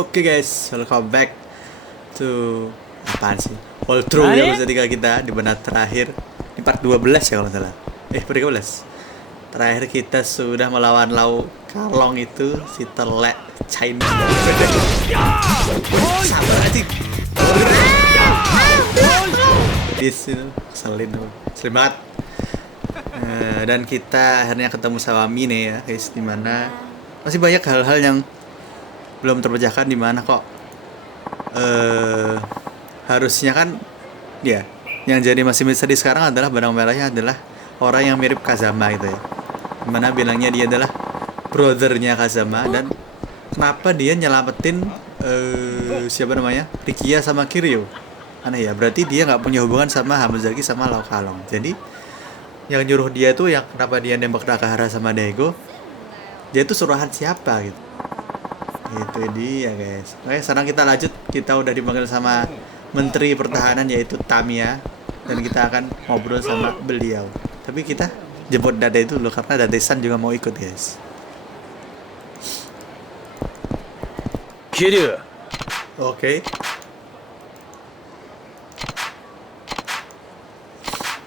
Oke guys, welcome back to apaan sih? Walkthrough ya episode 3 kita di mana terakhir di part 12 ya kalau nggak salah. Part 13. Terakhir kita sudah melawan Lau Kalong itu si telek China. Sabar aja. Di sini selin banget. Dan kita akhirnya ketemu sama Mine ya guys, di mana masih banyak hal-hal yang belum terpecahkan, di mana kok harusnya kan ya yang jadi masih misteri sekarang adalah benang merahnya adalah orang yang mirip Kazama gitu ya, dimana bilangnya dia adalah brothernya Kazama, dan kenapa dia nyelamatin siapa namanya Rikiya sama Kiryu. Aneh ya, berarti dia nggak punya hubungan sama Hamazaki sama Lau Kalong. Jadi yang nyuruh dia tuh, yang kenapa dia nembak Nakahara sama Daigo, dia tuh suruhan siapa gitu. Itu dia guys. Oke, sekarang kita lanjut. Kita udah dipanggil sama Menteri Pertahanan yaitu Tamiya, dan kita akan ngobrol sama beliau. Tapi kita jemput Dade itu dulu karena Dade-san juga mau ikut guys. Kiryu. Oke.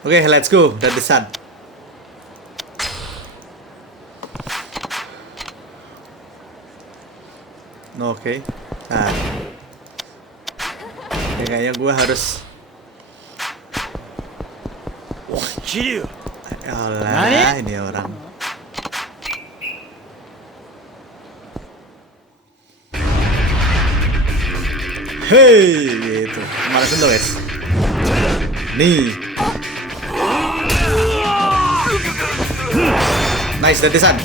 Oke, let's go Dade-san. Oke. Nah. Ya, kayaknya gue harus. Wah, Kiryu. Alah, ini orang. Hey, gitu. Manasin dong guys. Nih. Nice, Dade-san.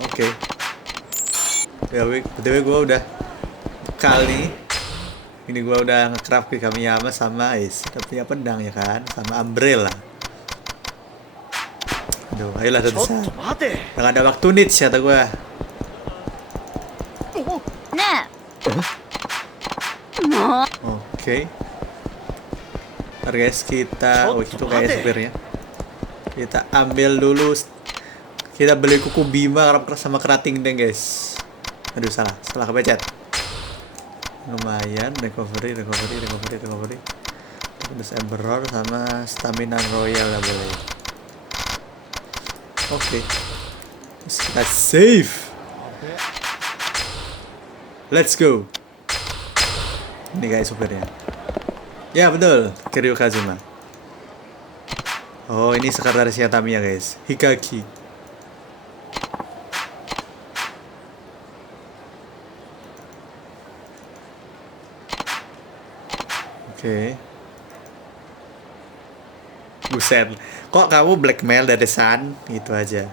Oke. Ya, btw gue udah kali ini gue udah nge-craft ke Kamiyama sama udah punya pedang ya kan, sama umbrella. Aduh, ayolah Dade-san. Yang ada waktu nih kata gue. Oke. Ntar guys, kita itu kayak supirnya. Kita ambil dulu. Kita beli kuku Bima sama kerating deh guys. Aduh, salah kepecet. Lumayan, recovery. Terus Emperor sama stamina royal lah boleh. Oke. Kita save. Let's go. Ini guys supirnya. Ya betul, Kiryu Kazuma. Oh, ini sekretarisnya Tamiya guys, Hikaki. Oke. Buset, kok kamu blackmail Dade-san gitu aja.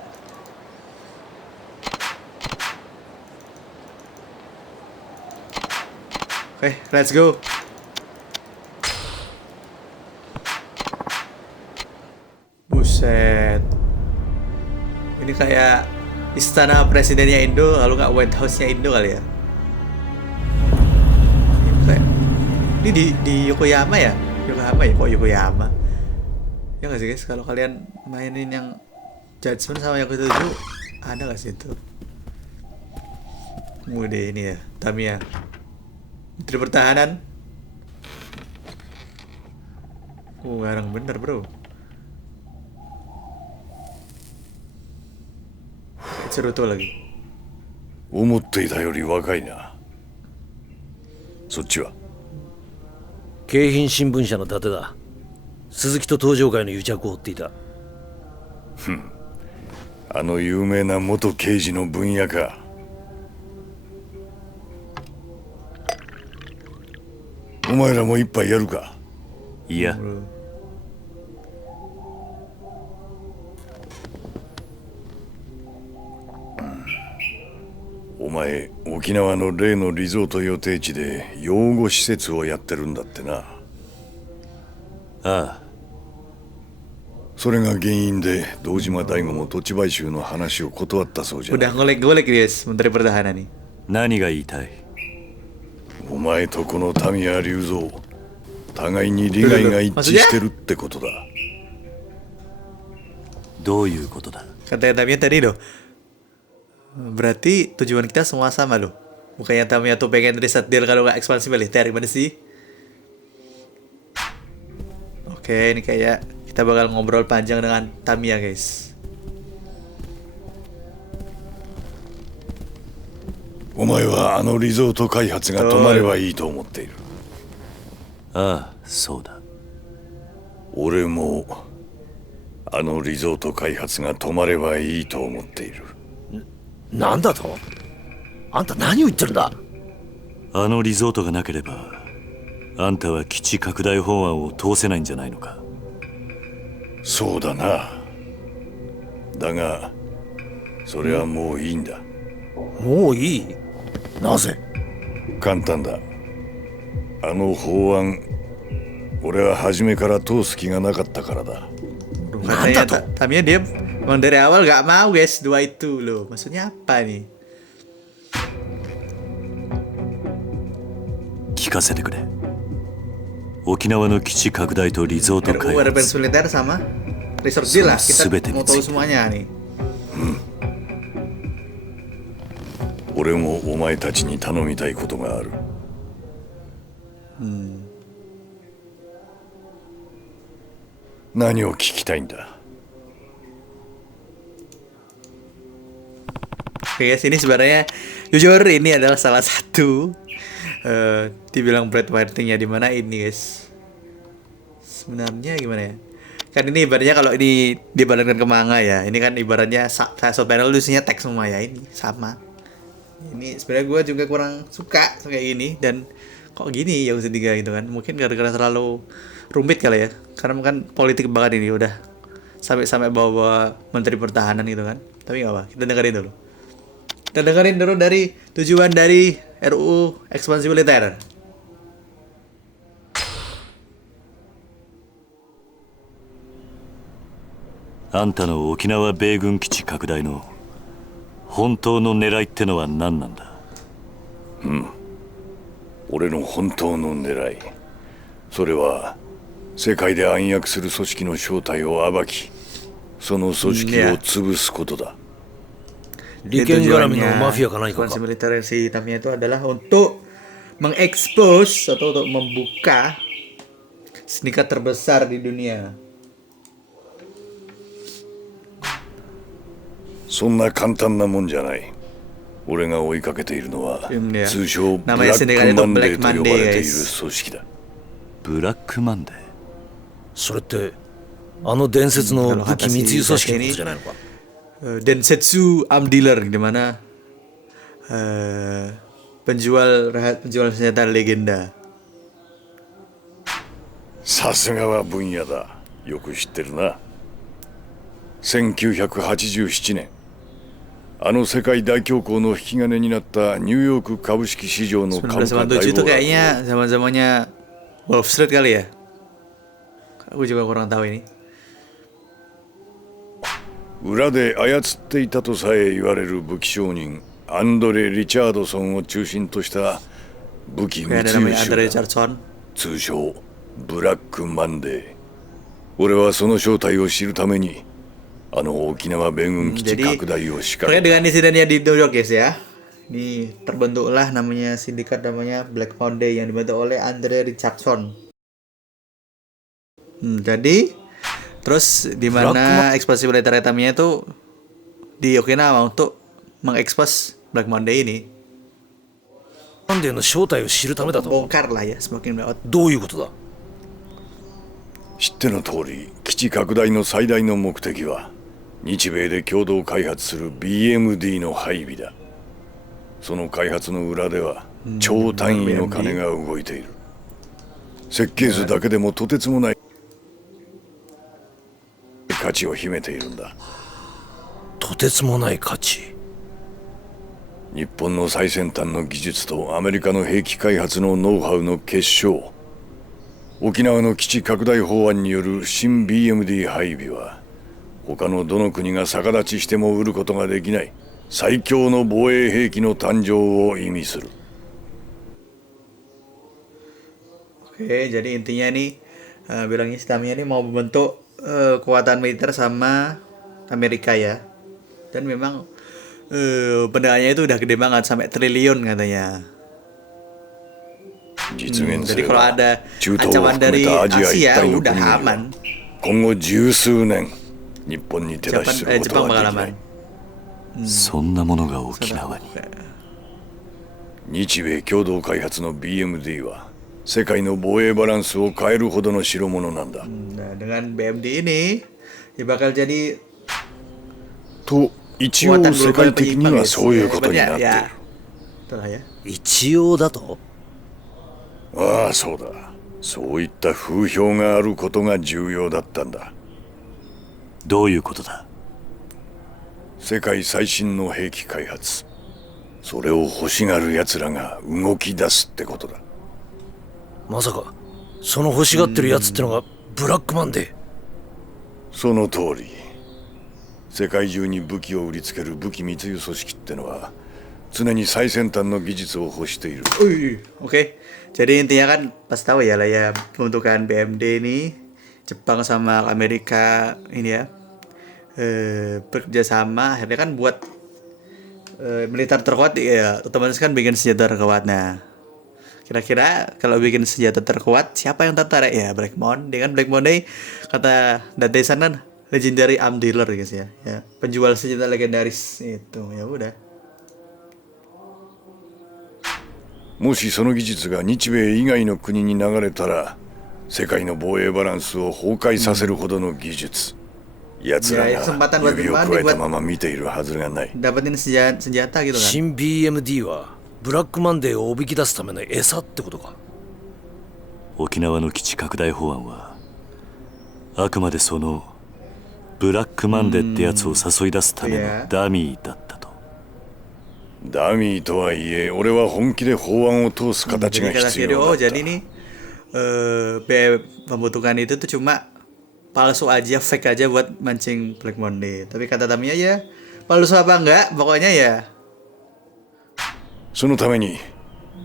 Oke, let's go. Buset. Ini kayak istana presidennya Indo, kalau nggak White House-nya Indo kali ya. Ini di Yokoyama ya? Kok Yokoyama? Ya nggak sih guys, kalau kalian mainin yang Judgment sama yang ketujuh, ada nggak sih itu? Mudah ini ya, Tamiya. Menteri Pertahanan. Garang bener bro. Seru tuh lagi. 思っていたより若いな。そっちは京浜新聞社の伊達だ。鈴木と東上会の癒着を追っていた。あの有名な元刑事の分野か。お前らも一杯やるか。いや。お前、俺沖縄の例のリゾート予定地で養護施設をやってるんだってな。ああ、それが原因で堂島大吾も土地買収の話を断ったそうじゃな Udah い。 ngolek-ngolek guys, Menteri Pertahanan nih. 何が言いたい？お前とこの田宮隆三、互いに利害が一致してるってことだ。どういうことだ？ Kata Tamiya tadi loh. Berarti tujuan kita semua sama loh. Bukannya Tamiya tuh pengen riset deal kalau nggak ekspansi militer, gimana sih? Oke, ini kayak kita bakal ngobrol panjang dengan Tamiya guys. お前はあのリゾート開発が止まればいいと思っている。ああ、そうだ。俺もあのリゾート開発が止まればいいと思っている。なんだと？あんた何を言ってるんだ？あのリゾートがなければ、あんたは基地拡大法案を通せないんじゃないのか？そうだな。だがそれはもういいんだ。もういい？なぜ？簡単だ。あの法案、俺は初めから通す気がなかったからだ。 Katanya Tamiya dia memang dari awal nggak mau guys dua itu loh. Maksudnya apa nih? 聞かせてくれ。沖縄の基地拡大とリゾート RUU 開 Advance 発。 Militer sama Resort Deal lah. Kita Sebetulnya mau tahu sih. semuanya nih. 俺もお前たちに頼みたいことがある。何を聞きたいんだ。 Oke guys, ini sebenarnya jujur ini adalah salah satu dibilang breadwriting-nya di mana ini guys. Sebenarnya gimana ya? Kan ini ibaratnya kalau ini dibalikkan ke manga ya. Ini kan ibaratnya side panel isinya teks semua ya, ini sama. Ini sebenarnya gue juga kurang suka kayak gini dan kok gini ya tiga gitu kan. Mungkin gara-gara terlalu rumit kali ya. Karena kan politik banget ini udah sampai bawa Menteri Pertahanan gitu kan. Tapi nggak apa, kita dengerin dulu. Kita dengerin dulu dari tujuan dari RUU ekspansi militer. あんたの沖縄米軍基地拡大の本当の狙いってのは何なんだ？俺の本当の狙い、それは世界で暗躍する組織の正体を暴き、その組織を潰すことだ。 利権絡みのマフィアか何かか。 Ekspansi militer si Tamiya itu adalah untuk mengekspos atau untuk membuka sindikat terbesar di dunia. そんな簡単なもんじゃない。俺が追いかけているのは Ya. 通称ブラ Namanya ック sindikatnya マ itu ンデ Black ーと呼ば Monday れている guys. 組織だ。ブラックマンデー。それってあの伝説の武器密輸組織のことじゃないのか？ Densetsu Arm Dealer di mana penjual senjata legenda. さすがは分野だ。よく知ってるな。1987年、あの世界大恐慌の引き金になったニューヨーク株式市場の株価大 1997 itu 暴落。 kayaknya zaman-zamannya Wall Street kali ya. Aku juga kurang tahu ini. 裏で操っていたとさえ言われる武器商人アンドレ・リチャードソンを中心とした武器 Kayak 密 ada 輸 namanya 集 Andre だ。 Richardson. 通称ブラックマンデー。俺はその正体を知るためにあの沖縄米軍基地 Jadi 拡大を仕掛 pokoknya けた。 dengan insidennya di New York guys ya. Ini terbentuklah namanya sindikat namanya Black Monday yang dibantu oleh Andre Richardson. Jadi terus di mana ekspansi militer Tamiya itu di Okinawa untuk mengekspos Black Monday ini. マンデーの正体を知るためだと？ Bongkar lah ya semakin lewat. どういうことだ？知っての通り基地拡大の最大の目的は日米で共同開発する BMD の配備だ。その開発の裏では超単位の金が動いている。設計図だけでもとてつもない価値を秘めているんだ。とてつもない価値。日本の最先端の技術とアメリカの兵器開発のノウハウの結晶。沖縄の基地拡大法案による新 BMD 配備は他のどの国が逆立ちしても売ることができない最強の防衛兵器の誕生を意味する。 Oke, jadi intinya nih bilangnya si Tamiya nih mau membentuk kekuatan militer sama Amerika ya. Dan memang bendaannya itu udah gede banget sampai triliun katanya. 実現す Jadi れ kalau ば ada 中東を ancaman 含め dari たアジア一 Asia 帯の udah 国々は aman. 今後十数年日本に手出しすること Jepang は bakal できない aman. そんなものが沖縄に。日米共同開発の BMD は世界の防衛バランスを変えるほどの代物なんだ。 Nah, dengan BMD ini ya bakal jadi と一応 kekuatan 世 global 界的に penyimpang は ya. そういうことにな Ya, っている。 ya. Itulah ya. 一応だと？ああそうだ。そういった風評があることが重要だったんだ。どういうことだ？世界最新の兵器開発。それを欲しがる奴らが動き出すってことだ。まさかその欲しがってるやつってのがブラックマンデー？その通り。世界中に武器を売りつける武器密輸組織ってのは常に最先端の技術を欲している。 Oke. Jadi intinya kan pas tahu ya lah ya pembentukan BMD ini Jepang sama Amerika ini ya bekerja sama akhirnya kan buat militer terkuat ya otomatis kan bikin senjata terkuat. Nah, kira-kira kalau bikin senjata terkuat siapa yang tertarik ya? Black Monday kan. Black Monday kata Dante San legendary arm dealer guys ya. Ya, penjual senjata legendaris itu. Ya udah. もしその技術が日米以外の国に流れたら世界の防衛バランスを崩壊させるほどの技術。奴らが指を加えたまま見ているはずがない。 Dapetin senjata gitu kan. 新 BMD はブラックマンデーをおびき出すための餌ってことか？沖縄の基地拡大法案はあくまでそのブラックマンデーってやつを誘い出すためのダミーだったと。ダミーとはいえ俺は本気で法案を通す形が Jadi kata 必 Sirio, 要だっ jadi た。 nih pembentukan itu tuh cuma palsu aja, fake aja buat mancing Black Monday. Tapi kata Tamiya ya palsu apa enggak, pokoknya ya. そのために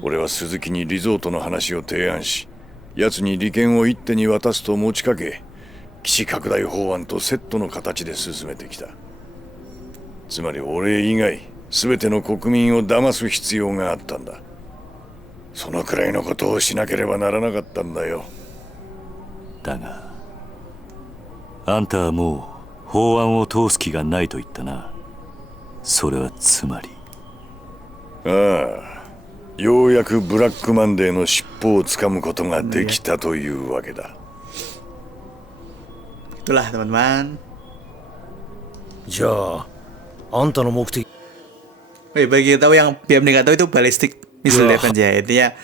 俺は鈴木にリゾートの話を提案し奴に利権を一手に渡すと持ちかけ基地拡大法案とセットの形で進めてきた。つまり俺以外全ての国民を騙す必要があったんだ。そのくらいのことをしなければならなかったんだよ。だがあんたはもう法案を通す気がないと言ったな。それはつまり。ああ、ようやくブラックマンデーの尻尾をつかむことができたというわけだ。 Itulah teman-teman. じゃああんたの目的 Wih, bagi kita tahu yang BMD nggak tahu itu ballistic missile Wah. defense ya. Intinya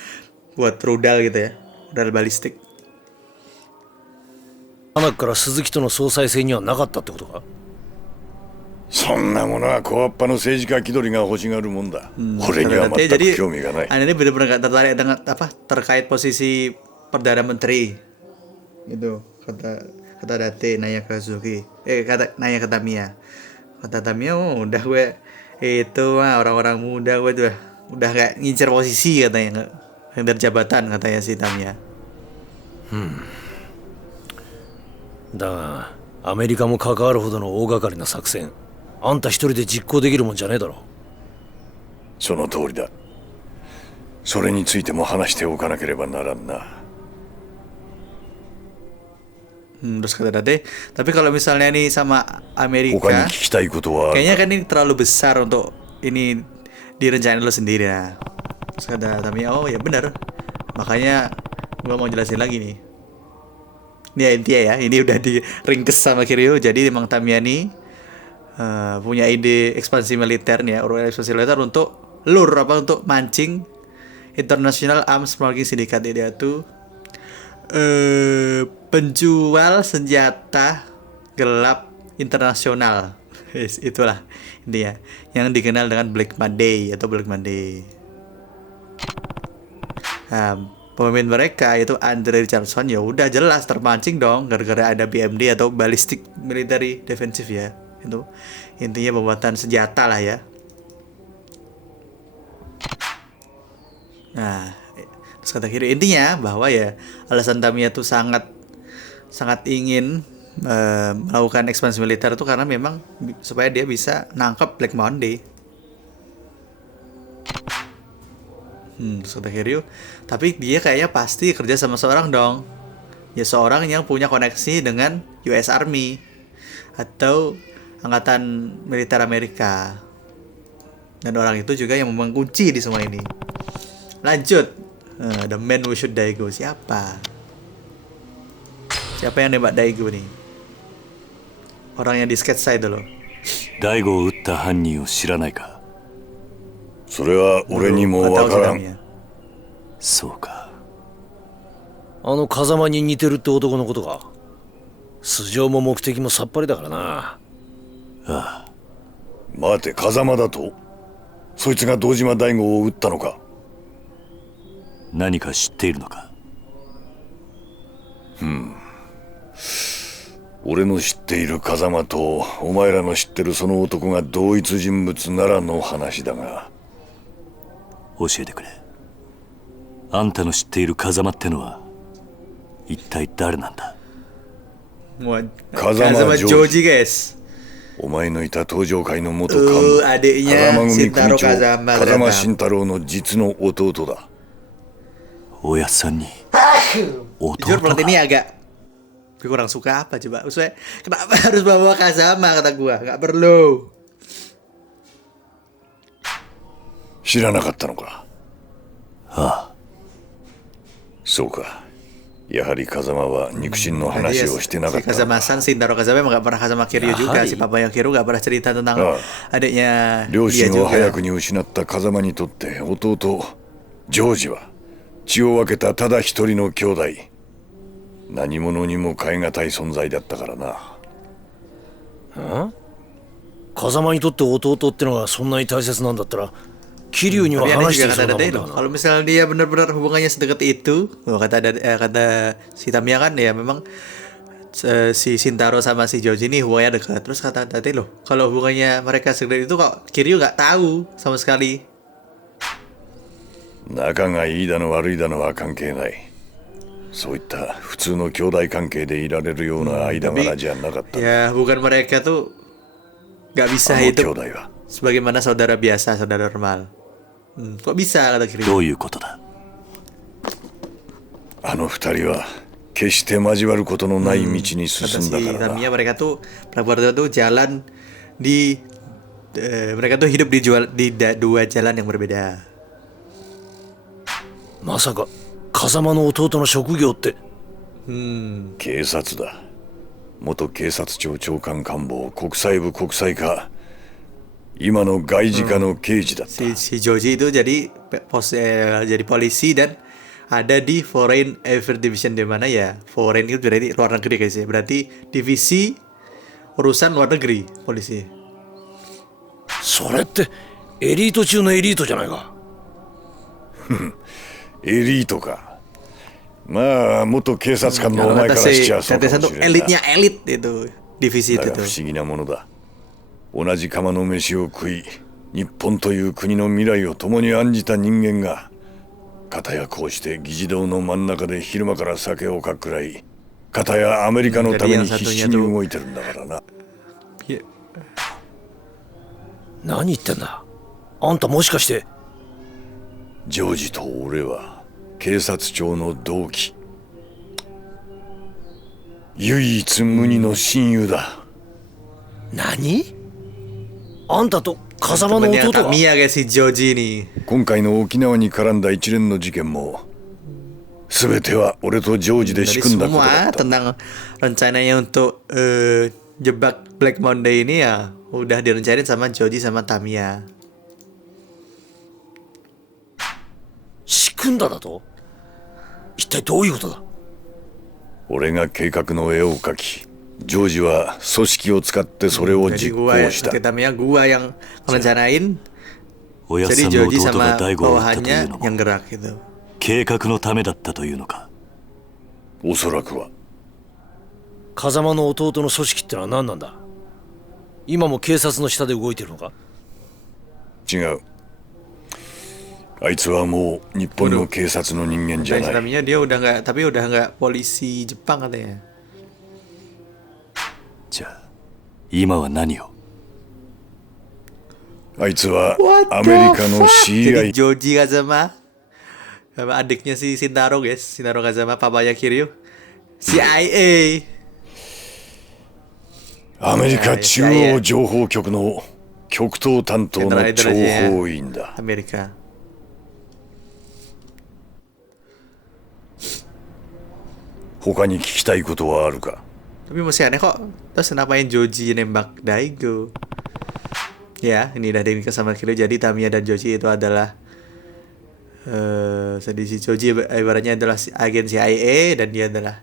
buat rudal gitu ya. Rudal balistik. 花から鈴木との総裁選にはなかったってことか？そんなものは小っぱの政治家気取りが欲しがるもんだ。俺には全く Jadi 興味がない。 Anda ini benar-benar nggak tertarik dengan apa terkait posisi perdana menteri gitu kata Date nanya ke Suzuki nanya ke Tamiya. Kata Tamiya, oh, udah gue itu mah orang-orang muda gue tuh udah kayak ngincer posisi katanya nggak jabatan katanya si Tamiya. だがアメリカも関わるほどの大掛かりな作戦あんた一人で実行できるもんじゃねえだろ。その通りだ。それについても話しておかなければならんな。 Terus kata Date, tapi kalau misalnya nih sama 他に Amerika 聞きたいことはある。 kayaknya kan ini terlalu besar untuk ini direncanain lo sendiri. Nah, terus kata Tamiya, oh ya benar, makanya gua mau jelasin lagi nih. Ini ya intinya ya, ini udah di ringkes sama Kiryu. Jadi memang Tamiya nih punya ide ekspansi militer nih ya, ekspansi militer untuk untuk mancing International Arms Smuggling Syndicate. Dia tuh penjual senjata gelap internasional. Yes, itulah intinya yang dikenal dengan Black Monday atau Black Monday. Nah, pemimpin mereka itu Andre Richardson ya udah jelas terpancing dong gara-gara ada BMD atau Ballistic Military Defensive ya. Itu intinya pembuatan senjata lah ya. Nah, terus kata Kiryu intinya bahwa ya alasan Tamiya tuh sangat ingin melakukan ekspansi militer itu karena memang supaya dia bisa nangkep Black Monday. Terus kata Kiryu, tapi dia kayaknya pasti kerja sama seorang dong. Ya seorang yang punya koneksi dengan US Army atau angkatan militer Amerika. Dan orang itu juga yang memegang kunci di semua ini. Lanjut, the man who shoot Daigo siapa? Siapa yang nembak Daigo nih? Orang yang di sketsa itu loh. 大悟を撃った犯人を知らないか。それは俺にも Nggak わ tahu か sih らん。 namanya. そうか。あの風間に似てるって男のことか。素性も目的もさっぱりだからな。ああ、待て、風間だと？そいつが堂島大吾を撃ったのか？何か知っているのか。俺の知っている風間とお前らの知ってるその男が同一人物ならの話だが。教えてくれ。あんたの知っている風間ってのは一体誰なんだ。 Mau Kazama Kazama Joji. Joji guys. お前のいた東上会の元幹部、 adiknya 風間組 Shintaro 組長 Kazama 風間 ternyata. 慎太郎の実の弟だ。おやっさんに Jujur 弟 plot が ini agak gue kurang suka apa coba. Maksudnya kenapa harus bawa Kazama kata gua? Gak perlu. 知らなかったのか。ああ、そうか。やはり風間は肉親の Jadi 話 ya, をしてなか si ったの Kazama-san, Shintaro Kazama emang gak pernah sama Kiryu Ya, juga. hari. Si papanya Kiryu gak pernah cerita tentang Ah. adiknya 両 dia 親を早 juga. くに失った風間にとって弟ジョージは血を分けたただ一人の兄弟、何者にも代え難い存在だったからな。風間にとって弟ってのがそんなに大切なんだったら桐生には Tapi aneh 話して juga いそう kata なも Dade んだ loh. な。 Kalau misalnya dia benar-benar hubungannya sedekat itu, kata si Tamiya kan ya memang si Shintaro sama si Joji ini hubungannya dekat. Terus kata Dade loh, kalau hubungannya mereka sedekat itu kok Kiryu nggak tahu sama sekali. 仲がいいだの悪いだのは関係ない。そういった普通の兄弟関係でいられるような間柄じゃなかった。 Ya hubungan mereka tuh nggak あ bisa の兄 hidup 弟は sebagaimana saudara biasa, saudara normal. Kok bisa kata ど Kiryu? ういうことだ。あの二人は決して交わることのない道に Kata 進ん si だからな。 Tamiya mereka tuh berdua tuh jalan di mereka tuh hidup di dua jalan yang berbeda. まさか風間の弟の職業って。警察だ。元警察庁長官官房国際部国際課、今の外事課の刑事だった。 Si Joji itu jadi jadi polisi dan ada di Foreign Affairs Division, di mana ya foreign itu berarti luar negeri guys ya, berarti divisi urusan luar negeri polisi. それってエリート中のエリートじゃないか。エリートか。まあ元警察官のお Kalau 前か kata らし si ちゃそうか Kata も satu しれんな。 elitnya elit itu divisi だ itu が tuh. 不思議なものだ。同じ釜の飯を食い、日本という国の未来を共に案じた人間が、片やこうして議事堂の真ん中で昼間から酒をかっくらい、片やアメリカのために必死に動いてるんだからな。 Ya, 何言ってんだ。あんたもしかして。ジョージと俺は警察庁の同期。唯一無二の親友だ。何？あんたと風間の temennya 弟が。 Tamiya guys si Joji nih. 今回の沖縄に絡んだ一連の事件も、全ては俺とジョージで Dari 仕組んだことだ semua った。 tentang rencananya untuk jebak Black Monday ini ya udah direncanain sama Joji sama Tamiya. 仕組んだだと？一体どういうことだ。俺が計画の絵を描き、ジョージは組織を使ってそれを Jadi 実 gua 行した pakai Tamiya gua yang ngerencanain. おやっ Jadi さんの Joji 弟が sama 大悟を撃ったという bawahannya のも yang gerak gitu. 計画のためだったというのか。おそらくは風間の弟の組織ってのは何なんだ？今も警察の下で動いてるのか？違う。あいつはもう日本の警察の人間じゃ Dan ない。 Tamiya dia udah nggak, tapi udah nggak polisi Jepang katanya. じゃあ今は何を？あいつは What アメリカ the の fuck? Jadi CIA Joji Kazama sama adiknya si Shintaro guys, Shintaro Kazama, papanya Kiryu, CIA. アメリカ中央情報局の極東担当の諜報員だ。 Amerika. 他に聞きたいことはあるか？ Tapi masih aneh kok. Terus kenapa yang Joji nembak Daigo? Ya, ini udah diingat sama Kiryu. Jadi Tamiya dan Joji itu adalah si Joji ibaratnya adalah agen CIA dan dia adalah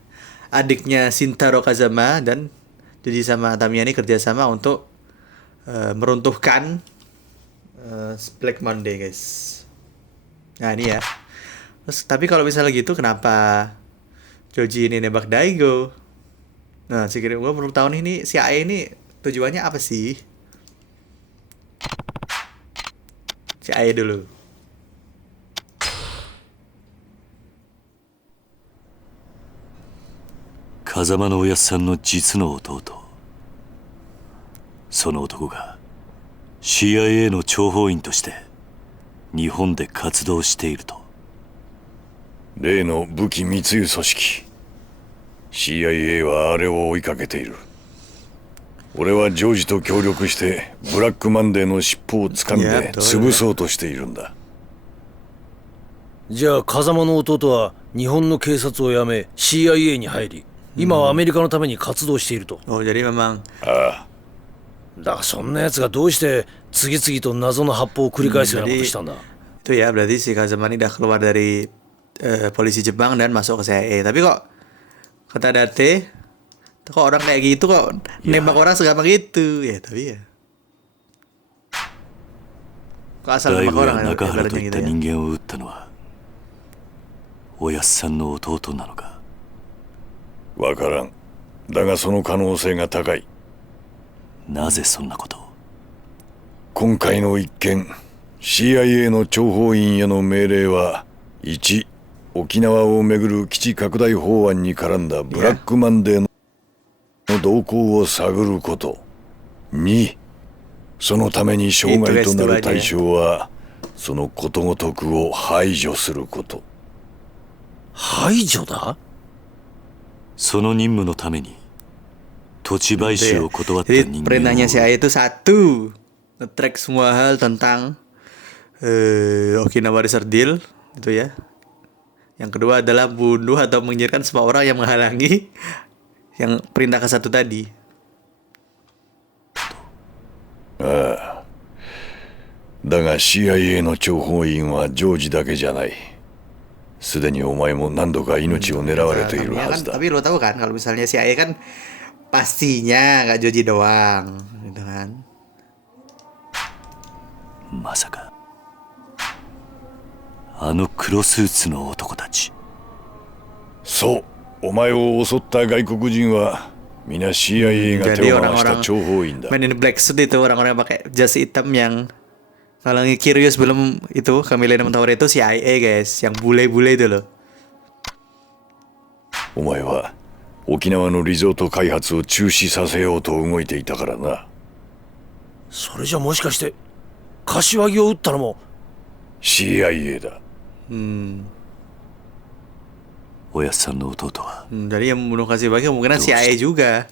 adiknya Shintaro Kazama, dan Joji sama Tamiya ini kerjasama untuk meruntuhkan Black Monday guys. Nah ini ya. Terus tapi kalau misalnya gitu kenapa Joji ini nembak Daigo? Nah, sekiranya gue perlu tahu nih, ini CIA ini tujuannya apa sih? CIA dulu. 風間のおやっさんの実の弟。その男が CIA の諜報員として日本で活動していると。例の武器密輸組織 CIA はあれを追いかけている。俺はジョージと協力してブラックマンデーの尻尾を掴んで潰そうとしているんだ。じゃあ風間の弟は日本の警察を辞め CIA に入り、今はアメリカのために活動していると。 Oh, jadi memang ああ、だからそんな奴がどうして次々と謎の発砲を繰り返すようなことしたんだ？ itu ya berarti si Kazama ini udah keluar dari polisi Jepang dan masuk ke CIA. Tapi kok kata Date, kok orang kayak gitu kok nembak orang segampang gitu? Ya tapi ya. Kok asal 大 nembak 悟や orang 中原 ibaratnya といっ gitu た ya. 人間を撃ったのはおやっさんの弟なのか。わからん。だがその可能性が高い。なぜそんなことを？今回の一件 CIA の諜報員への命令は1、沖縄をめぐる基地拡大法案に絡んだブラックマンデーの動向を探ること。2、そのために障害となる対象はそのことごとくを排除すること。排除だ？その任務のために土地買収を断った Jadi 人間 perintahnya を CIA itu satu, nge-track semua hal tentang Okinawa Desert Deal gitu ya. Yang kedua adalah bunuh atau menyingkirkan semua orang yang menghalangi yang perintah ke satu tadi. だが CIA の諜報員はジョージだけじゃない。すでにお前も何度か命を狙われているはずだ。 Tapi lo tahu kan kalau misalnya CIA kan pastinya nggak Joji doang, gitu kan? まさかあの黒スーツの男たち。そう、お前を襲った外国人は皆 CIA が Jadi 手を回した orang-orang 諜報員だ。 Men in Black Suit itu orang-orang yang pakai jas hitam yang ngalangi Kiryu sebelum itu ke Millennium Tower itu CIA guys, yang bule-bule itu loh. お前は沖縄のリゾート開発を中止させようと動いていたからな。それじゃもしかして柏木を撃ったのも CIA だ。 おやっさんの弟は Jadi yang membunuh Kashiwagi kemungkinan CIA juga.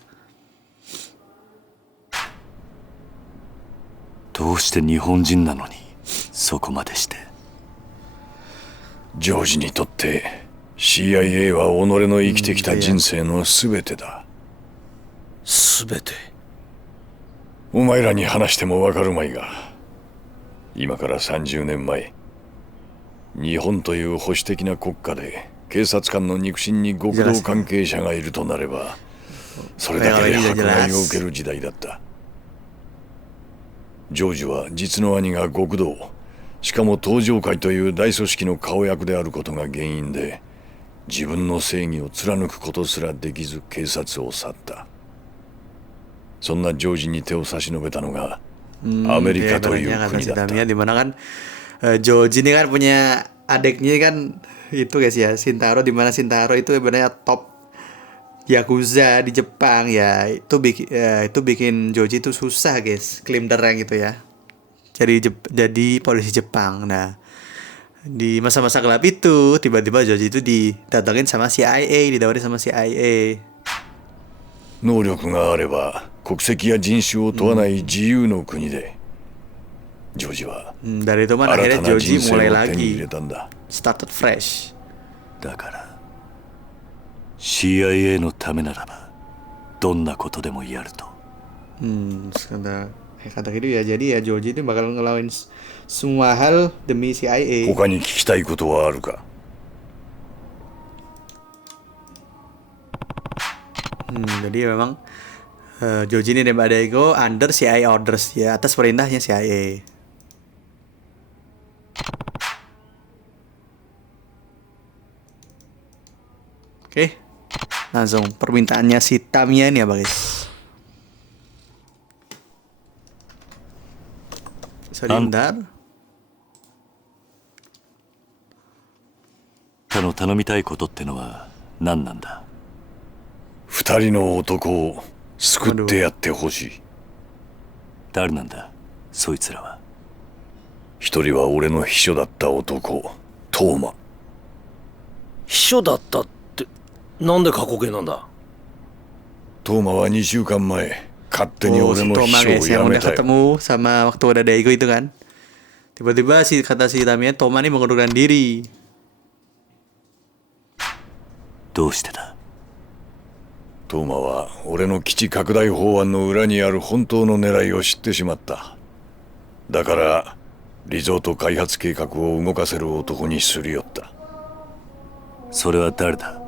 どうして日本人なのにそこまでして。ジョージにとって CIA は己の生きてきた人生の全てだ。全て。お前らに話してもわかるまいが、今から30年前、日本という保守的な国家で警察官の肉親に極道関係者がいるとなれば、それだけで Kalau ini udah 迫害を jelas. 受ける時代だった。ジョージは実の兄が極道、しかも東上会という大組織の顔役であることが原因で、自分の正義を貫くことすらできず警察を去った。そんなジョージに手を差し伸べたのがアメリカという Kata 国 si だった。 Tamiya, dimana kan Joji ini kan punya adiknya kan itu guys ya, Shintaro, dimana Shintaro itu sebenarnya top Yakuza di Jepang ya. Itu bikin Joji itu susah guys, klaim the rank gitu ya. Jadi polisi Jepang. Nah, di masa-masa gelap itu tiba-tiba Joji itu didatengin sama CIA, ditawarin sama CIA. 能力があれば国籍や人種を問わない自由の国で、ジョージは Dari itu 新 man た akhirnya な Joji 人生 mulai を手に入 lagi れたんだ。 started fresh. だから CIA のためならばどんなことでもやると。 Kata gitu ya, jadi ya Joji itu bakal ngelawan semua hal demi CIA. 他に聞きたいことはあるか？ Jadi memang Joji ini dan Daigo under CIA orders ya, atas perintahnya CIA. Oke, langsung permintaannya si Tamiya ini apa guys? Sorry, bentar. 他の頼みたいことってのは何なんだ。二人の男を救ってやってほしい。誰なんだそいつらは。一人は俺の秘書だった男、トーマ。秘書だったってなんで過去形なんだ。トーマは2週間前、勝手に Oh, 俺 si の秘 Toma 書 guys を yang 辞め udah たよ。 ketemu sama waktu ada Daigo itu kan. Tiba-tiba kata si Tamiya, Toma ini mengundurkan diri. どうしてだ。トーマは俺の基地拡大法案の裏にある本当の狙いを知ってしまった。だからリゾート開発計画を動かせる男にすり寄った。それは誰だ。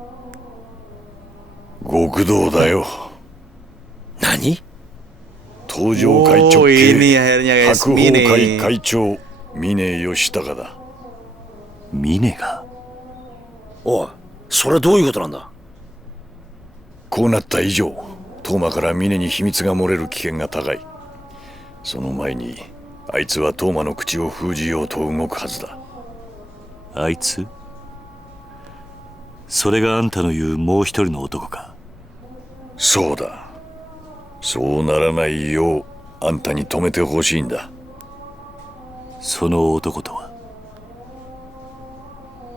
極道だよ。何？東上会直 Oh, 系 ini akhirnya guys, 白鵬会 Mine. 会長峰義孝だ。ミネが。おい、それどういうことなんだ。こうなった以上、トーマから峰に秘密が漏れる危険が高い。その前にあいつはトーマの口を封じようと動くはずだ。あいつそれがあんたの言うもう一人の男か。そうだ。そうならないようあんたに止めてほしいんだ。その男とは。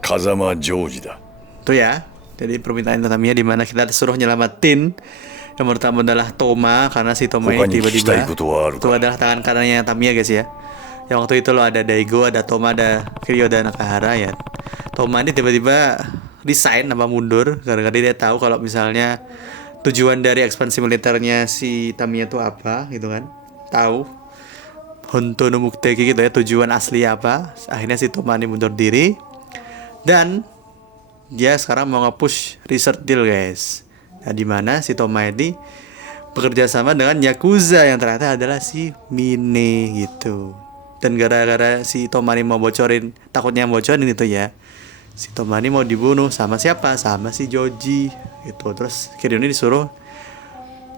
風間ジョージだ。 Tuh ya. Jadi permintaan Tamiya di mana kita disuruh nyelamatin. Yang pertama adalah Toma, karena si Toma ini 他に聞きたい tiba-tiba ことはある itu か？ adalah tangan kanannya Tamiya guys ya. Yang waktu itu lo ada Daigo, ada Toma, ada Kiryu, ada Nakahara ya. Toma ini tiba-tiba resign apa mundur gara-gara dia tahu kalau misalnya tujuan dari ekspansi militernya si Tamiya itu apa gitu kan. Tahu Honto no Mukuteki gitu ya, tujuan asli apa. Akhirnya si Toma ini mundur diri dan dia sekarang mau nge-push research deal guys. Nah, di mana si Toma ini bekerja sama dengan Yakuza yang ternyata adalah si Mine gitu. Dan gara-gara si Toma ini mau bocorin, takutnya bocorin itu ya, si Toma ini mau dibunuh sama siapa? Sama si Joji gitu. Terus Kiryu ini disuruh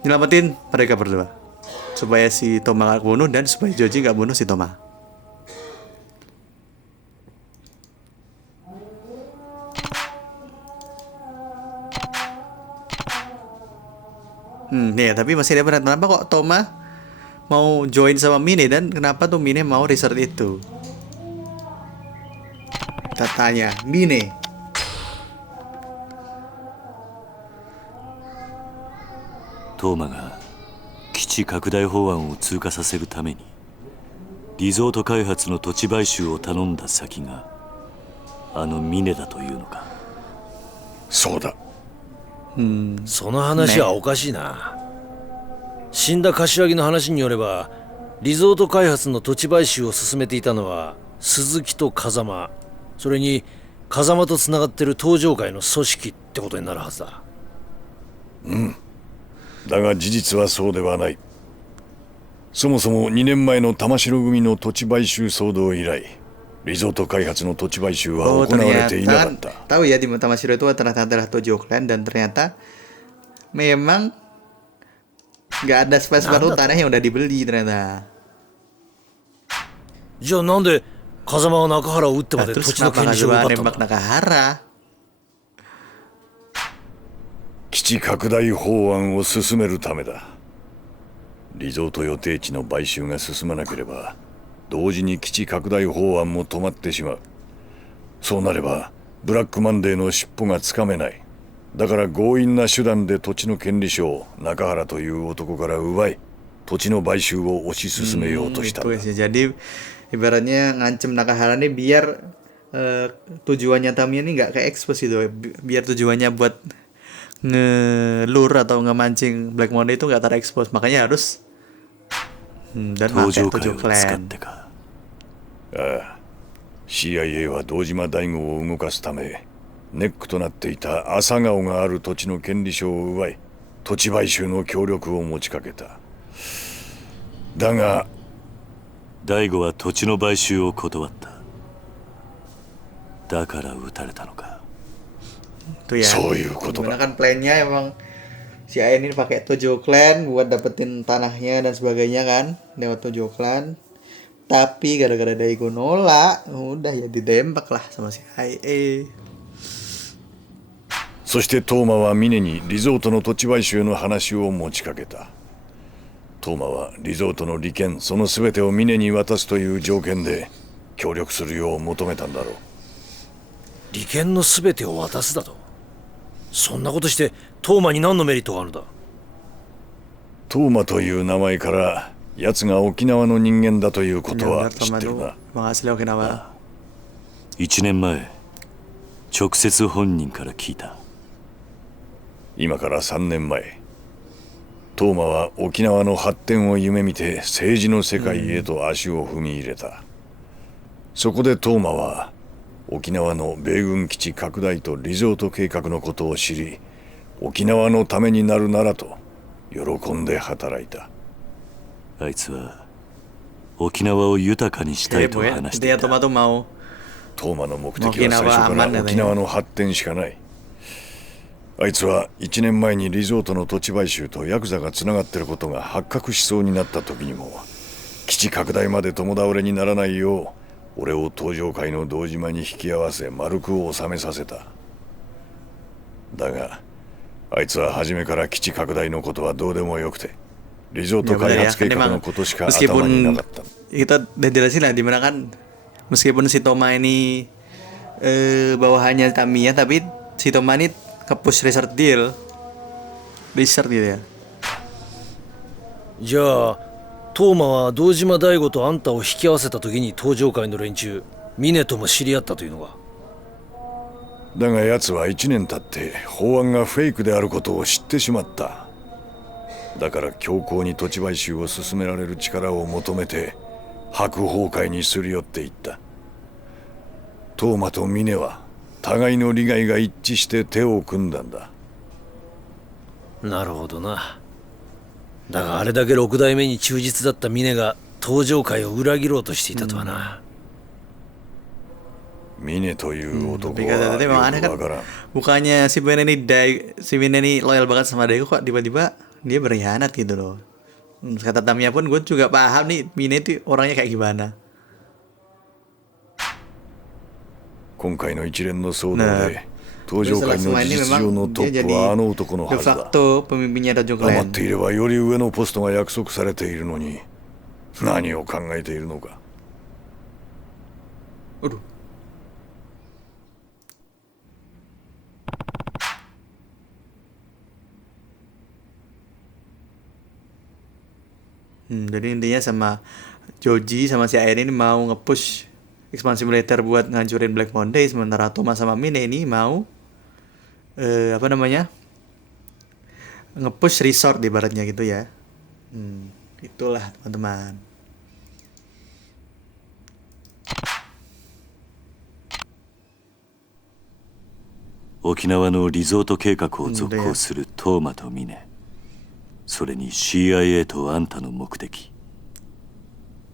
nyelamatin mereka berdua supaya si Toma gak bunuh dan supaya Joji gak bunuh si Toma. Nih, tapi masih ada pertanyaan, kenapa kok Toma mau join sama Mine dan kenapa tuh Mine mau research itu? Kita tanya Mine.トーマが基地拡大法案を通過させるためにリゾート開発の土地買収を頼んだ先があのミネだというのか。そうだ。その話はおかしいな。死んだ柏木の話によればリゾート開発の土地買収を進めていたのは鈴木と風間、それに風間とつながってる東上会の組織ってことになるはずだ。だが事実はそうではない。そもそも2年前の玉城組の土地買収騒動以来、リゾート開発の土地買収は Oh 行われていな ternyata か kan った。 tahu ya di Tamashiro itu ternyata adalah Tojo Clan dan ternyata memang nggak ada space baru tanah yang udah dibeli ternyata. じゃあなんで風間は中原を撃ってま Nah, で terus 土地の kenapa 権利書を Kazuma 奪ったん nembak だ？ Nakahara? 基地拡大法案を進めるためだ。リゾート予定地の買収が進まなければ同時に基地拡大法案も止まってしまう。そうなればブラックマンデーの尻尾がつかめない。だから強引な手段で土地の権利書を中原という男から奪い、土地の買収を推し進めようとしたん Itu だ。 sih. Jadi ibaratnya ngancem Nakahara nih biar tujuannya Tamiya nih nggak kayak expose gitu. Biar tujuannya buat ngelur atau ngemancing Black Monday itu nggak terekspos. Makanya harus dan 登 pakai 場 Tojo 会を使っ Clan. てか。 CIA は堂島大吾を動かすためネックとなっていた朝顔がある土地の権利書を奪い、土地買収の協力を持ちかけた。だが大悟は土地の買収を断った。だから撃たれたのか。 Tuh ya. そういうことだ。 Gimana kan plannya emang si Ain ini pakai Tojo Clan buat dapetin tanahnya dan sebagainya kan lewat Tojo Clan. Tapi gara-gara Daigo nolak, udah ya ditembak lah sama si IA. そしてトーマは峰にリゾートの土地買収の話を持ちかけた。トーマはリゾートの利権その全てを峰に渡すという条件で協力するよう求めたんだろう。利権の全てを渡すだと？そんなことしてトーマに何のメリットがあるんだ？トーマという名前から奴が沖縄の人間だということ Yang は benar 知ってる Tomado な。 mengasli Okinawa. 1年前直接本人から聞いた。今から3年前、トーマは沖縄の発展を夢見て政治の世界へと足を踏み入れた。そこでトーマは沖縄の米軍基地拡大とリゾート計画のことを知り、沖縄のためになるならと喜んで働いた。あいつは沖縄を豊かにしたいと Heboh ya. 話してい Intinya た。 Tomado mau トーマの目的は最初から沖縄の発展しかない。あいつは1年前にリゾートの土地買収とヤクザがつながってることが発覚しそうになった時にも基地拡大まで共倒れにならないよう俺を東上会の堂島に引き合わせ丸く収めさせた。だがあいつは初めから基地拡大のことはどうでもよくてリゾート Ya 開 benar ya, 発計 kan 画 emang のことしか頭になか meskipun った。 kita udah jelasin lah dimana kan meskipun si Toma ini bawahannya Tamiya tapi si Toma ini ke-push research deal gitu ya. じゃあトーマは堂島大吾とあんたを引き合わせた時に東上会の連中峰とも知り合ったというのか？だが奴は1年経って法案がフェイクであることを知ってしまった。だから強硬に土地買収を進められる力を求めて白鵬会にすり寄っていった。トーマと峰は互いの利害が一致して手を組んだんだ。なるほどな。だがあれだけ六代目に忠実だった峰が東上会を裏切ろうとしていたとはな。峰という男 Tapi は tapi memang よ aneh く kan わからん。 bukannya si Ben ini loyal banget sama Daigo kok tiba-tiba dia berkhianat gitu loh. Kata Tamiya pun gue juga paham nih Mine itu orangnya kayak gimana. 今回の一連の騒動 Nah, で東 terus 上会 setelah の semua 事 ini 実上の memang ト dia ップ jadi はあの男のは de ずだ。 facto pemimpinnya Dojo 黙っ Clan. ていればより上のポストが約束されているのに何を考えているのか。 Aduh. Jadi intinya sama Joji sama si Air ini mau nge-push ekspansi militer buat ngancurin Black Monday, sementara Thomas sama Mine ini mau apa namanya nge-push resort ibaratnya gitu ya. Itulah teman-teman. 沖縄のリゾート計画を続行するトーマとミネ。それに CIA とあんたの目的。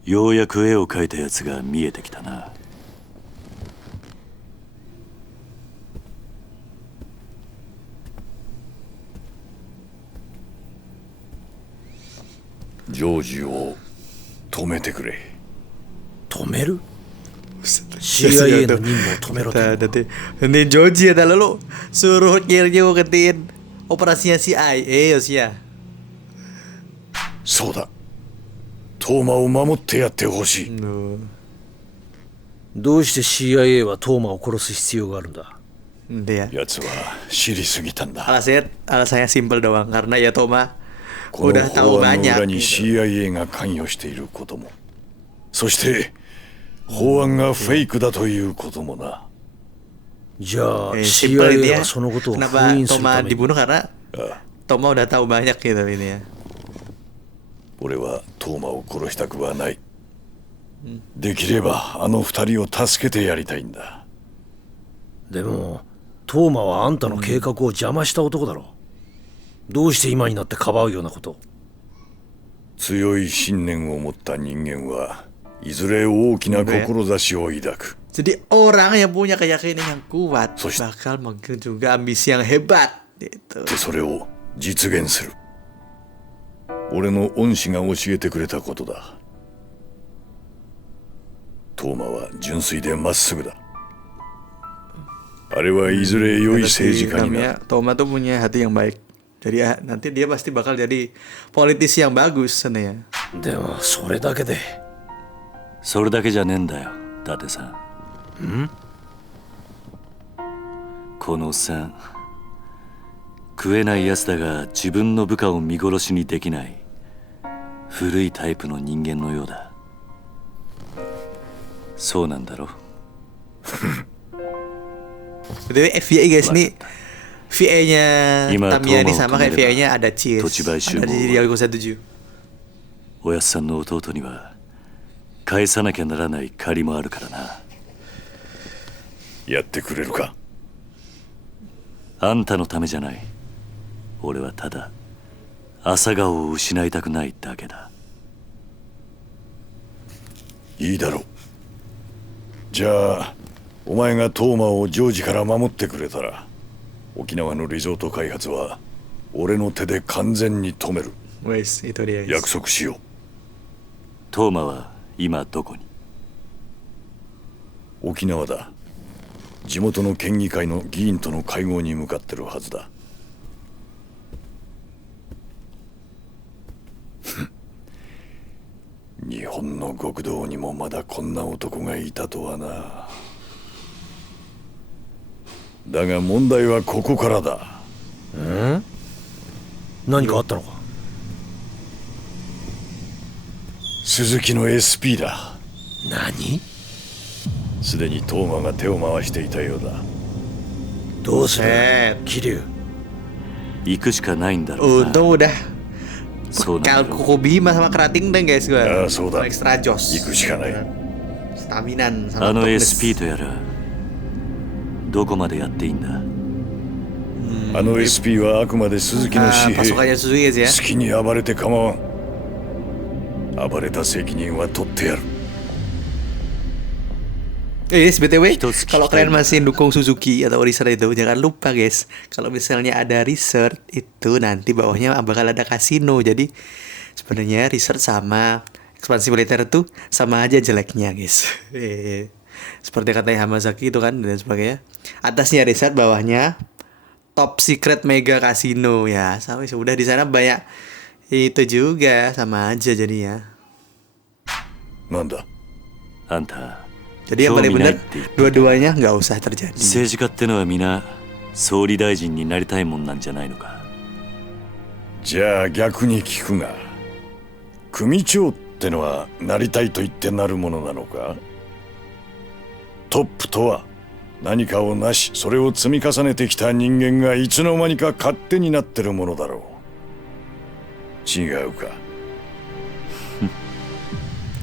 ようやく絵を描いたやつが見えてきたな。ジョージを止めてくれ。止める Buset. CIA Tuh. の任務を止めろって Nanti Joji ada lalu suruh Kiryu ketiin operasinya CIA ya sih ya. そうだ。トーマを守ってやってほしい。どうして CIA はトーマを殺す必要があるんだ Dia. 奴は知りすぎたんだ。 Alasannya simple doang karena ya Toma この udah tahu 法案の banyak 裏に gitu. CIA が関与していることも、そして法案がフェイクだということもな。じゃあ Simple ini CIA ya. はそのことを封 Kenapa 印する Toma ために dibunuh karena Toma udah tahu banyak gitu ini ya. 俺はトーマを殺したくはない。できればあの二人を助けてやりたいんだ。でもトーマはあんたの計画を邪魔した男だろどうして今になってかばうようなこと強い信念を持った人間はいずれ大きな志を抱く。 Jadi orang yang punya keyakinan yang kuat Sos- bakal mungkin juga ambisi yang hebat gitu. でそれを実現する。俺の恩師が教えてくれたことだ。トーマは純粋でまっすぐだ。あれはいずれ良い政治家になる。 Toma tuh punya hati yang baik. Jadi nanti dia pasti bakal jadi politisi yang bagus sana ya. でもそれだけでそれだけじゃねえんだよ、伊達さん。このおっさん、食えないやつだが自分の部下を見殺しにできない古いタイプの人間のようだ。そうなんだろ。 Btw FBI guys nih VA-nya Gimana Tamiya Toma nih sama kayak Toma VA-nya ada Cheers. Tochibai Shubo. Ada di Yakuza 7. おやっさんの弟には返さなきゃならない借りもあるからな。やってくれるか。あんたのためじゃない。俺はただ朝顔を失いたくないだけだ。いいだろう。じゃあお前がトーマをジョージから守ってくれたら沖縄のリゾート開発は俺の手で完全に止める。 Wes, itu dia. Guys. 約束しよう。トーマは今どこに？沖縄だ。地元の県議会の議員との会合に向かってるはずだ。日本の極道にもまだこんな男がいたとはな。だが問題はここからだ。何かあったのか鈴木の SP だ。何すでにトーマが手を回していたようだ。どうする Eh, 桐生行くしかないんだろうな。 untung udah そうなんだ bekal ろう。 Koko Bima sama Kerating dan guys gua. Ah, sudah. Extra jos. 行くしかない。 Staminan sama あの toughness. SP とやらどこまでやっていいんだ？あの SP はあくまで鈴木の Ah, 紙幣。 pasukannya Suzuki guys ya. 好きに暴れて構わん。暴れた責任は取ってやる。 Guys, BTW, Hitos kalau kita kalian ini. masih dukung Suzuki atau Oriser itu, jangan lupa guys, kalau misalnya ada research itu nanti bawahnya bakal ada kasino. Jadi sebenarnya research sama ekspansi militer itu sama aja jeleknya guys. Seperti katanya Hamazaki itu kan dan sebagainya. Atasnya research, bawahnya top secret mega kasino ya. Sampai sudah di sana banyak itu juga sama aja jadinya. なんだ。あんた Jadi yang paling benar dua-duanya nggak usah terjadi. 政治家ってのは皆総理大臣になりたいもんなんじゃないのか？じゃあ逆に聞くが、組長ってのはなりたいと言ってなるものなのか？トップとは何かをなし、それを積み重ねてきた人間がいつの間にか勝手になってるものだろう。違うか。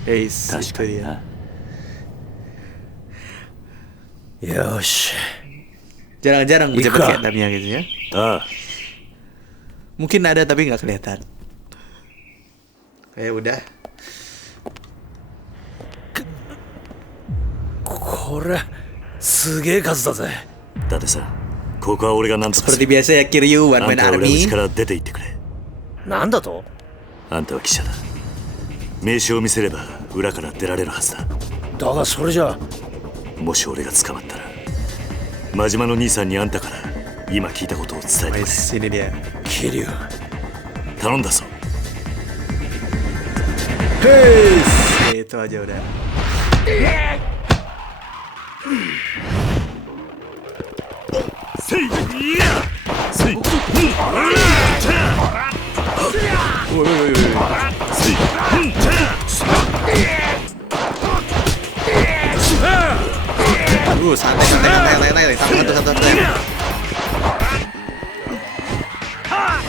Guys, 確 itu かに dia. な。よし Jarang-jarang Ika. pejabat kayak Tamiya gitu ya.ああ、 Mungkin ada tapi nggak kelihatan. udah. これすげえ数だぜ。伊達さん、ここは俺が何とかす Seperti る。 biasa ya Kiryu あ One ん Man たは裏口 Army. から出て行ってくれ。なんだと？あんたは記者だ。名刺を見せれば裏から出られるはずだ。だがそれじゃ。もし俺が捕まったら、真島の兄さんにあんたから今聞いたことを伝えてくれ。 Wes, ini dia. 桐生。頼んだぞ。 Itu aja udah. Santai. Satu.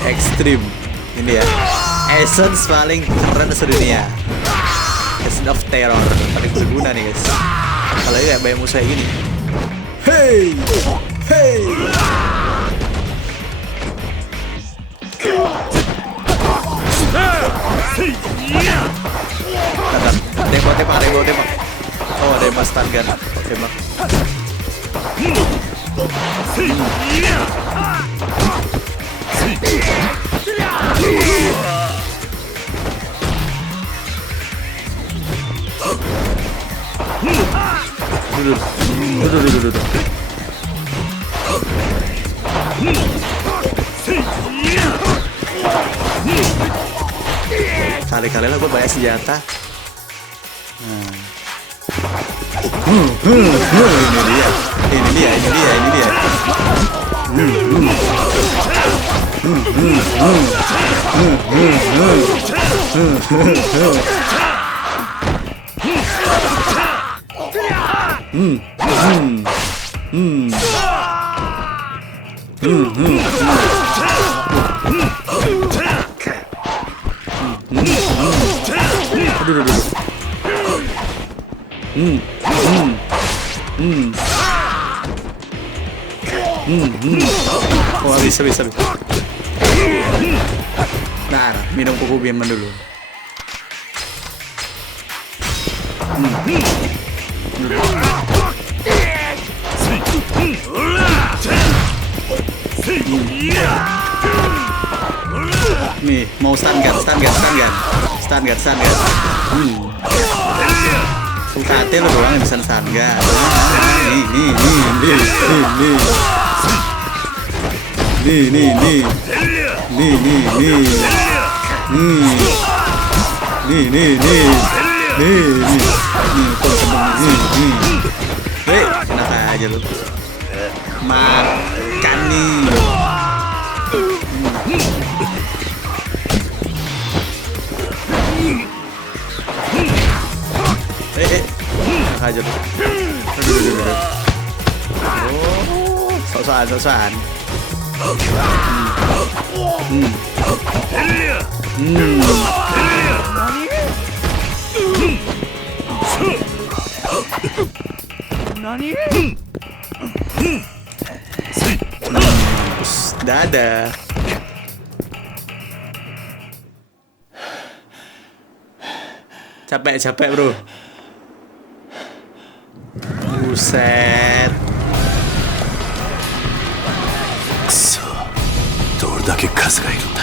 Ekstrim. Ini ya. Essence paling keren sedunia. Essence of Terror paling berguna nih guys. Kalau ya banyak musuh kayak gini. Hey. Tembak. Oh, ada yang stun gun. Tembak. Duduk. Kali-kali lah gue banyak senjata. Ini dia. Oh, bisa. Nah, minum kuku biaman dulu. Nih, mau stun gun. Sukate lo doang yang bisa stun gun. Enak aja lu. Makan nih. Enak aja lu. Sok-sokan. Dadah. Capek bro. Buset. くそ、どれだけ数がいるんだ。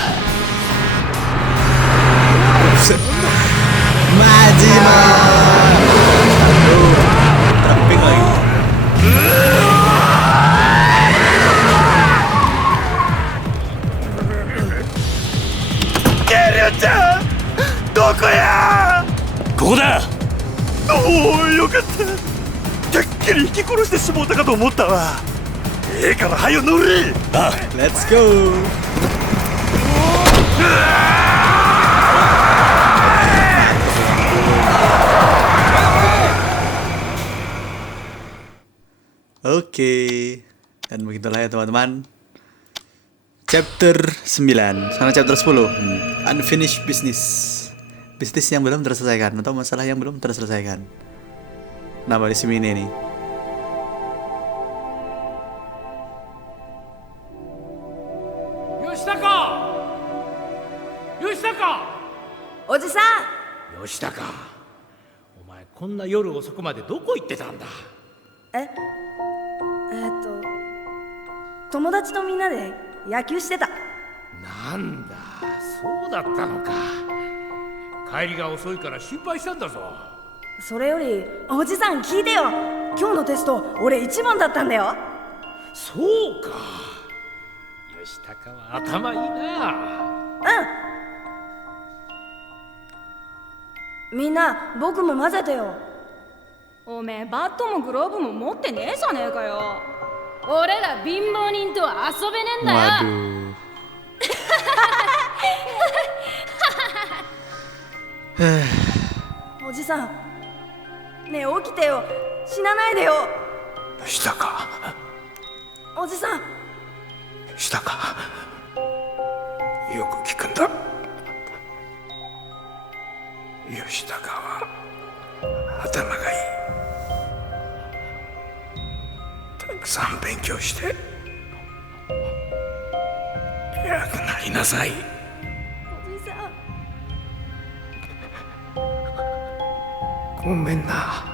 Majima. Tramping lagi. Kiryu-chan! どこや！ここだ！おお、よかった。てっきり引き殺してしもうたかと思ったわ。ええから早よ乗れ。ああ。 Let's go. Oke. Dan begitulah ya teman-teman. Chapter 9. Sana chapter 10. Unfinished business. Bisnis yang belum terselesaikan atau masalah yang belum terselesaikan. Nama di sini nih. おじさん。吉高、お前こんな夜遅くまでどこ行ってたんだ？友達とみんなで野球してた。なんだ、そうだったのか。帰りが遅いから心配したんだぞ。それよりおじさん聞いてよ。今日のテスト俺1番だったんだよ。そうか、吉高は頭いいな。みんな僕も混ぜてよ。おめえバットもグローブも持ってねえじゃねえかよ。俺ら貧乏人とは遊べねえんだよ。 Waduh. おじさんねえ起きてよ。死なないでよ。吉高、おじさん。吉高、よく聞くんだ。吉高は頭がいい。たくさん勉強して偉くなりなさい。おじさん。ごめんな。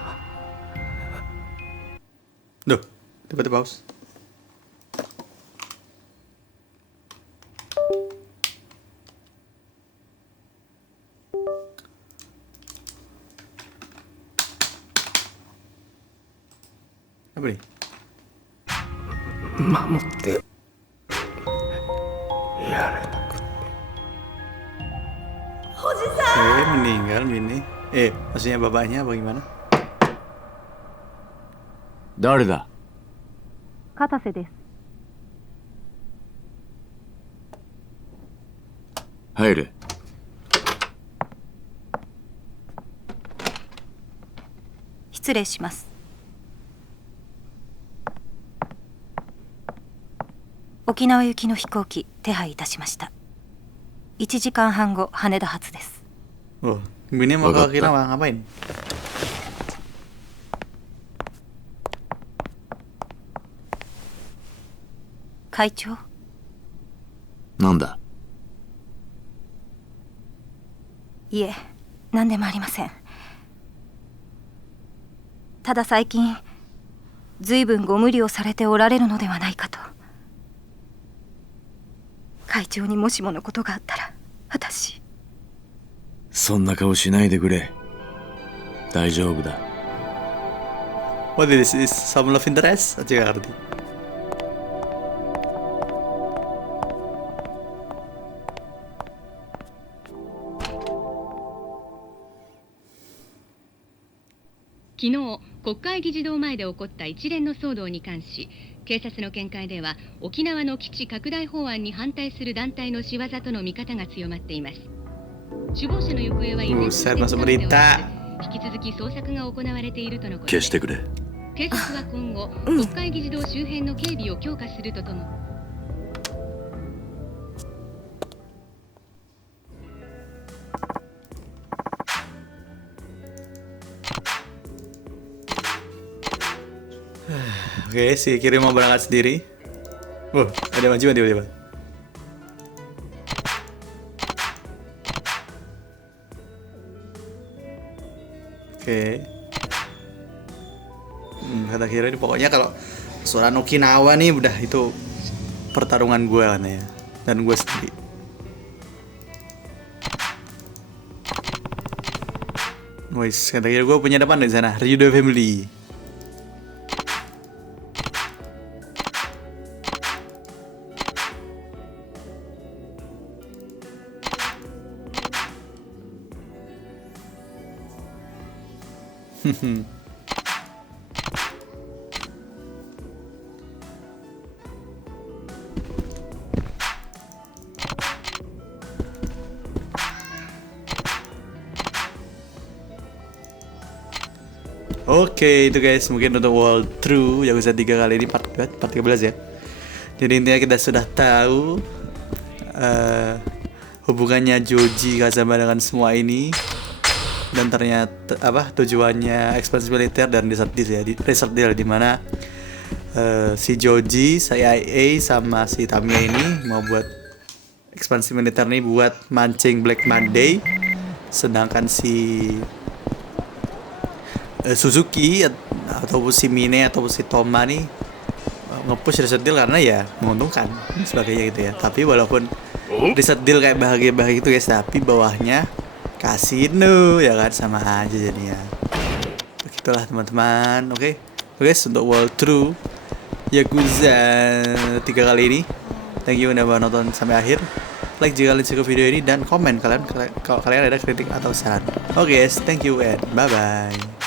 Duh, tiba-tiba pause. Apa nih? 守ってやれなくて。おじさん。 Meninggal Mini. Maksudnya bapaknya apa gimana? 誰だ？片瀬です。入れ。失礼します。沖縄行きの飛行機手配いたしました。1時間半後羽田発です。 Oh, Mini mau ke Okinawa ngapain? 会長。なんだ？いえ、何でもありません。ただ最近随分ご無理をされておられるのではないかと。会長にもしものことがあったら私。そんな顔しないでくれ。大丈夫だ。 What is this? Some love interest? Aja gak ngerti.昨日、国会議事堂前で起こった一連の騒動に関し、警察の見解では沖縄の基地拡大法案に反対する団体の仕業との見方が強まっています。首謀者の行方は依然として不明でおらず、引き続き捜索が行われているとのことです。消してくれ。警察は今後、国会議事堂周辺の警備を強化するとともに。Oke, si Kiri mau berangkat sendiri. Ada maju tiba-tiba. Oke. Kata Kiri ini pokoknya kalau soal Okinawa nih udah itu pertarungan gue kan ya. Dan gue sendiri. Wes, kata Kiri gue punya depan di sana. Ryudo Family. Oke, itu guys mungkin untuk walkthrough Yakuza 3 kali ini part 13 ya. Jadi intinya kita sudah tahu hubungannya Joji Kazama dengan semua ini, dan ternyata tujuannya ekspansi militer dan resort deal di mana si Joji, CIA sama si Tamiya ini mau buat ekspansi militer nih buat mancing Black Monday sedangkan si Suzuki ataupun si Mine ataupun si Toma nih nge-push reset deal karena ya menguntungkan dan sebagainya gitu ya. Tapi walaupun reset deal kayak bahagia-bahagia gitu guys, tapi bawahnya kasino ya kan, sama aja jadinya. Begitulah teman-teman. Oke guys, untuk World True Yakuza 3 kali ini, thank you udah nonton sampai akhir. Like jika kalian suka video ini dan komen kalau kalian ada kritik atau saran. Oke guys, thank you and bye bye.